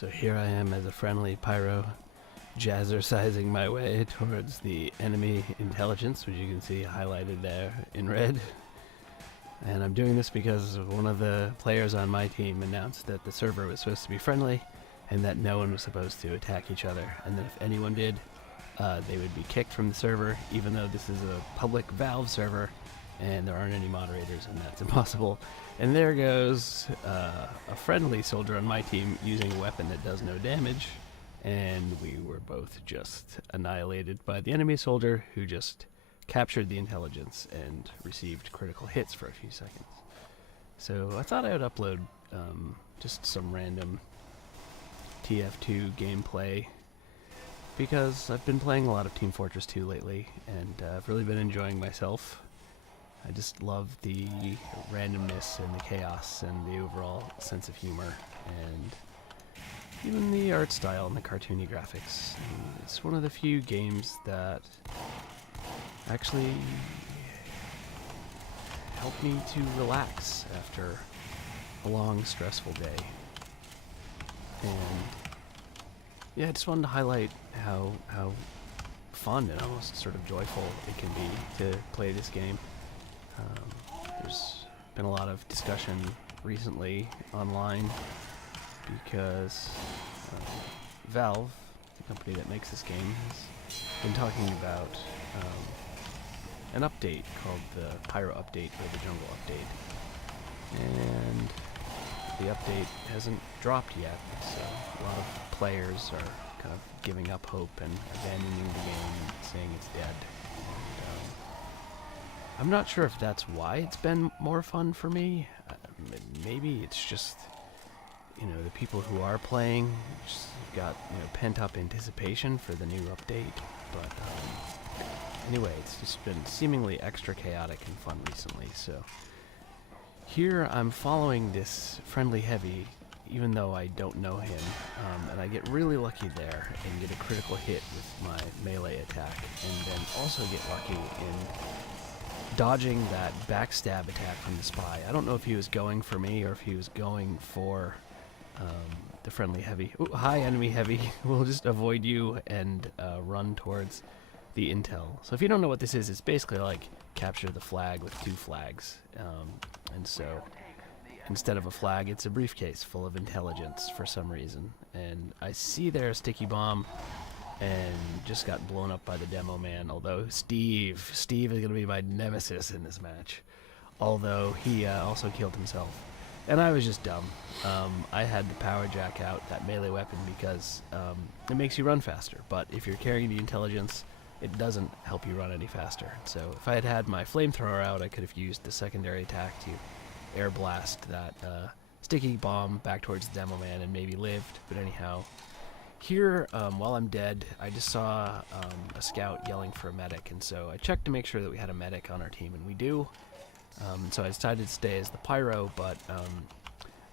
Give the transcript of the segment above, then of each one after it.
So here I am as a friendly Pyro, jazzercising my way towards the enemy intelligence, which you can see highlighted there in red. And I'm doing this because one of the players on my team announced that the server was supposed to be friendly and that no one was supposed to attack each other, and that if anyone did, they would be kicked from the server, even though this is a public Valve server and there aren't any moderators, and that's impossible. And there goes a friendly soldier on my team using a weapon that does no damage, and we were both just annihilated by the enemy soldier, who just captured the intelligence and received critical hits for a few seconds. So I thought I would upload just some random TF2 gameplay, because I've been playing a lot of Team Fortress 2 lately, and I've really been enjoying myself. I just love the randomness and the chaos and the overall sense of humor, and even the art style and the cartoony graphics. And it's one of the few games that actually help me to relax after a long, stressful day. And yeah, I just wanted to highlight how fun and almost sort of joyful it can be to play this game. There's been a lot of discussion recently online because Valve, the company that makes this game, has been talking about an update called the Pyro update, or the Jungle update, and the update hasn't dropped yet, so a lot of players are kind of giving up hope and abandoning the game and saying it's dead. And, I'm not sure if that's why it's been more fun for me. Maybe it's just, the people who are playing just got, pent-up anticipation for the new update, but anyway, it's just been seemingly extra chaotic and fun recently. So here I'm following this friendly heavy, even though I don't know him, and I get really lucky there and get a critical hit with my melee attack, and then also get lucky in dodging that backstab attack from the spy. I don't know if he was going for me or if he was going for the friendly heavy. Ooh, hi, enemy heavy. We'll just avoid you and run towards the intel. So if you don't know what this is, it's basically like capture the flag with two flags. And so instead of a flag, it's a briefcase full of intelligence for some reason. And I see there a sticky bomb and just got blown up by the demo man, although Steve is going to be my nemesis in this match, although he also killed himself. And I was just dumb. I had the power jack out, that melee weapon, because it makes you run faster, but if you're carrying the intelligence, it doesn't help you run any faster. So if I had had my flamethrower out, I could have used the secondary attack to air blast that sticky bomb back towards the demo man and maybe lived. But anyhow, here, while I'm dead, I just saw a scout yelling for a medic, and so I checked to make sure that we had a medic on our team, and we do. So I decided to stay as the Pyro, but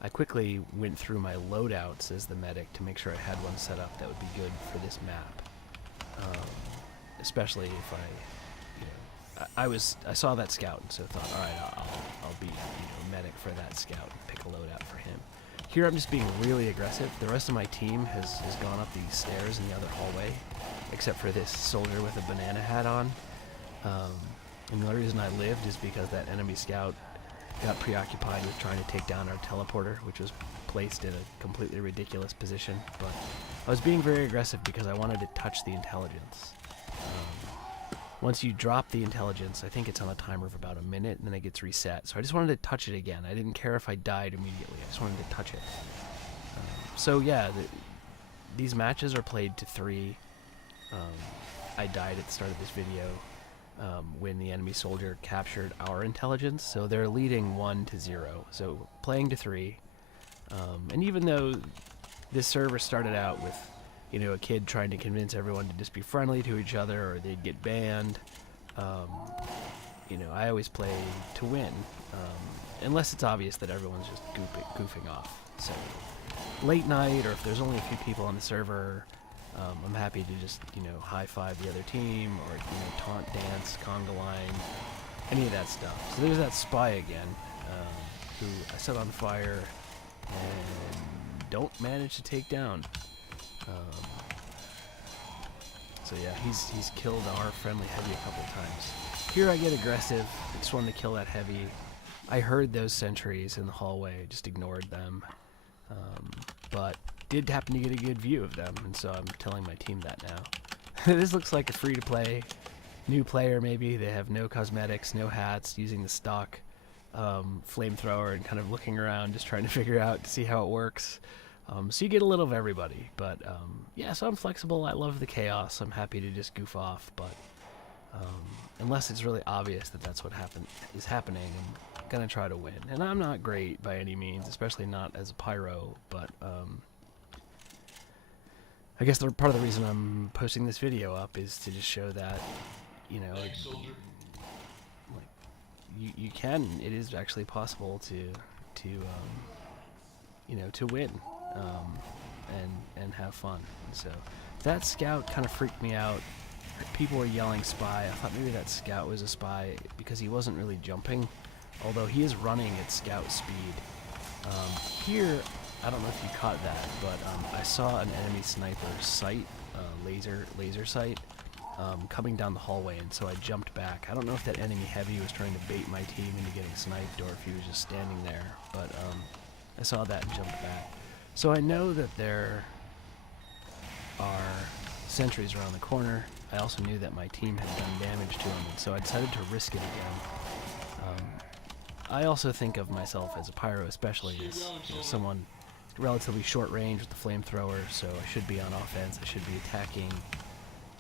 I quickly went through my loadouts as the medic to make sure I had one set up that would be good for this map. Especially if I saw that scout, and so thought, all right, I'll be medic for that scout and pick a loadout for him. Here I'm just being really aggressive. The rest of my team has gone up these stairs in the other hallway, except for this soldier with a banana hat on. And the only reason I lived is because that enemy scout got preoccupied with trying to take down our teleporter, which was placed in a completely ridiculous position. But I was being very aggressive because I wanted to touch the intelligence. Once you drop the intelligence, I think it's on a timer of about a minute, and then it gets reset. So I just wanted to touch it again. I didn't care if I died immediately. I just wanted to touch it. So yeah, these matches are played to 3. I died at the start of this video when the enemy soldier captured our intelligence. So they're leading 1-0. So playing to 3. And even though this server started out with a kid trying to convince everyone to just be friendly to each other or they'd get banned. I always play to win, unless it's obvious that everyone's just goofing off. So late night, or if there's only a few people on the server, I'm happy to just, high-five the other team, or, taunt dance, conga line, any of that stuff. So there's that spy again, who I set on fire, and don't manage to take down. So yeah, he's killed our friendly heavy a couple times. Here I get aggressive. I just wanted to kill that heavy. I heard those sentries in the hallway, just ignored them. But did happen to get a good view of them, and so I'm telling my team that now. This looks like a free-to-play new player maybe. They have no cosmetics, no hats, using the stock flamethrower and kind of looking around, just trying to figure out to see how it works. So you get a little of everybody, but yeah, so I'm flexible. I love the chaos. I'm happy to just goof off, but unless it's really obvious that that's what is happening, I'm gonna try to win. And I'm not great by any means, especially not as a Pyro, but I guess part of the reason I'm posting this video up is to just show that, you know, you can. It is actually possible to you know, to win and have fun. So that scout kind of freaked me out. People were yelling spy. I thought maybe that scout was a spy because he wasn't really jumping, although he is running at scout speed. Here, I don't know if you caught that, but I saw an enemy sniper sight, laser sight, coming down the hallway, and so I jumped back. I don't know if that enemy heavy was trying to bait my team into getting sniped, or if he was just standing there, but I saw that and jumped back. So I know that there are sentries around the corner. I also knew that my team had done damage to him, and so I decided to risk it again. I also think of myself as a Pyro, especially as, you know, someone relatively short range with the flamethrower, so I should be on offense, I should be attacking,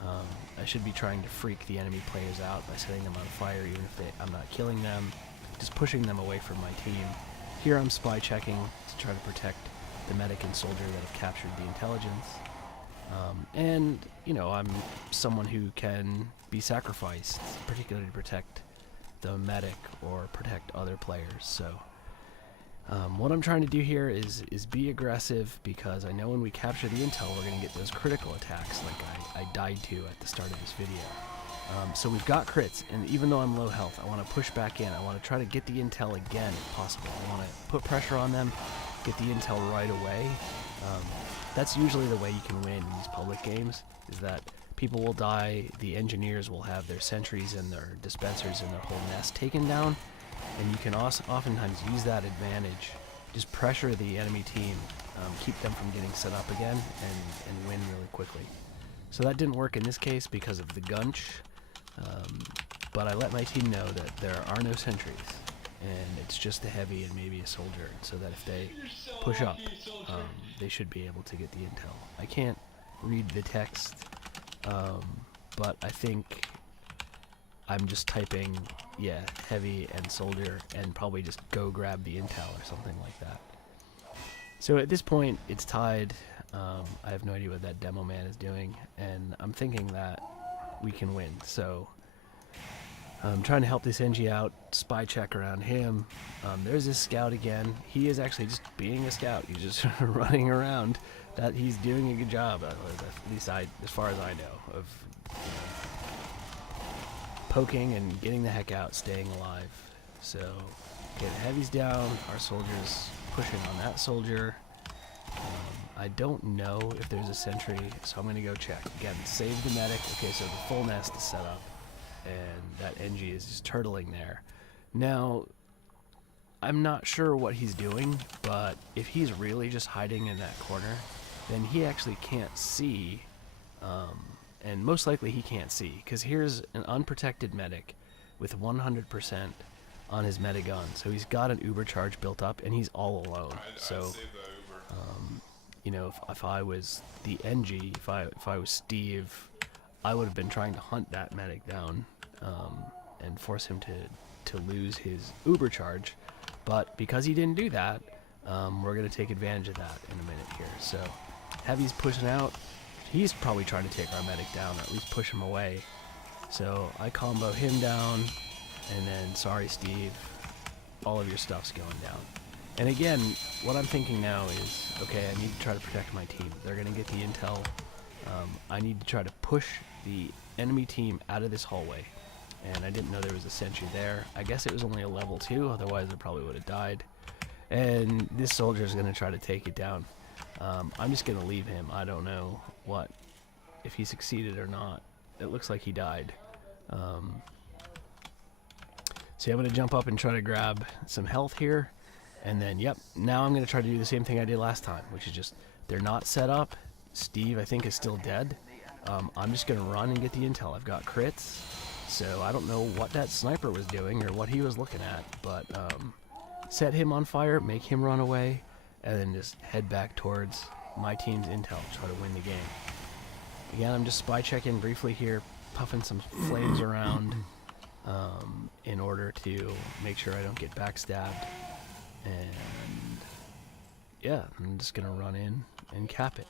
I should be trying to freak the enemy players out by setting them on fire, even if I'm not killing them, just pushing them away from my team. Here I'm spy checking to try to protect the medic and soldier that have captured the intelligence. And, you know, I'm someone who can be sacrificed, particularly to protect the medic or protect other players. So what I'm trying to do here is be aggressive, because I know when we capture the intel, we're going to get those critical attacks like I died to at the start of this video. So we've got crits, and even though I'm low health, I want to push back in. I want to try to get the intel again if possible. I want to put pressure on them, get the intel right away. That's usually the way you can win in these public games, is that people will die, the engineers will have their sentries and their dispensers and their whole nest taken down, and you can also oftentimes use that advantage, just pressure the enemy team, keep them from getting set up again, and win really quickly. So that didn't work in this case because of the gunch, but I let my team know that there are no sentries, and it's just a heavy and maybe a soldier, so that if they push up, they should be able to get the intel. I can't read the text, but I think I'm just typing, yeah, heavy and soldier, and probably just go grab the intel or something like that. So at this point, it's tied. I have no idea what that demo man is doing, and I'm thinking that we can win. So I'm trying to help this NG out, spy check around him. There's this scout again. He is actually just being a scout. He's just running around. That he's doing a good job, at least as far as I know, of poking and getting the heck out, staying alive. So, okay, the heavy's down. Our soldier's pushing on that soldier. I don't know if there's a sentry, so I'm going to go check. Again, save the medic. Okay, so the full nest is set up, and that NG is just turtling there. Now, I'm not sure what he's doing, but if he's really just hiding in that corner, then he actually can't see, and most likely he can't see, because here's an unprotected medic with 100% on his medigun, so he's got an Uber charge built up, and he's all alone. So, you know, if I was the NG, if I was Steve, I would have been trying to hunt that medic down, and force him to lose his Uber charge, but because he didn't do that, we're going to take advantage of that in a minute here. So Heavy's pushing out. He's probably trying to take our medic down, or at least push him away. So I combo him down, and then, sorry Steve, all of your stuff's going down. And again, what I'm thinking now is, okay, I need to try to protect my team. They're going to get the intel. I need to try to push the enemy team out of this hallway. And I didn't know there was a sentry there. I guess it was only a level 2, otherwise I probably would have died. And this soldier is going to try to take it down. I'm just gonna leave him. I don't know if he succeeded or not. It looks like he died. So I'm gonna jump up and try to grab some health here, and then yep, now I'm gonna try to do the same thing I did last time, which is just, they're not set up. Steve, I think, is still dead. I'm just gonna run and get the intel. I've got crits, so I don't know what that sniper was doing or what he was looking at, but set him on fire, make him run away, and then just head back towards my team's intel, try to win the game. Again, I'm just spy checking briefly here, puffing some flames around in order to make sure I don't get backstabbed. And yeah, I'm just gonna run in and cap it.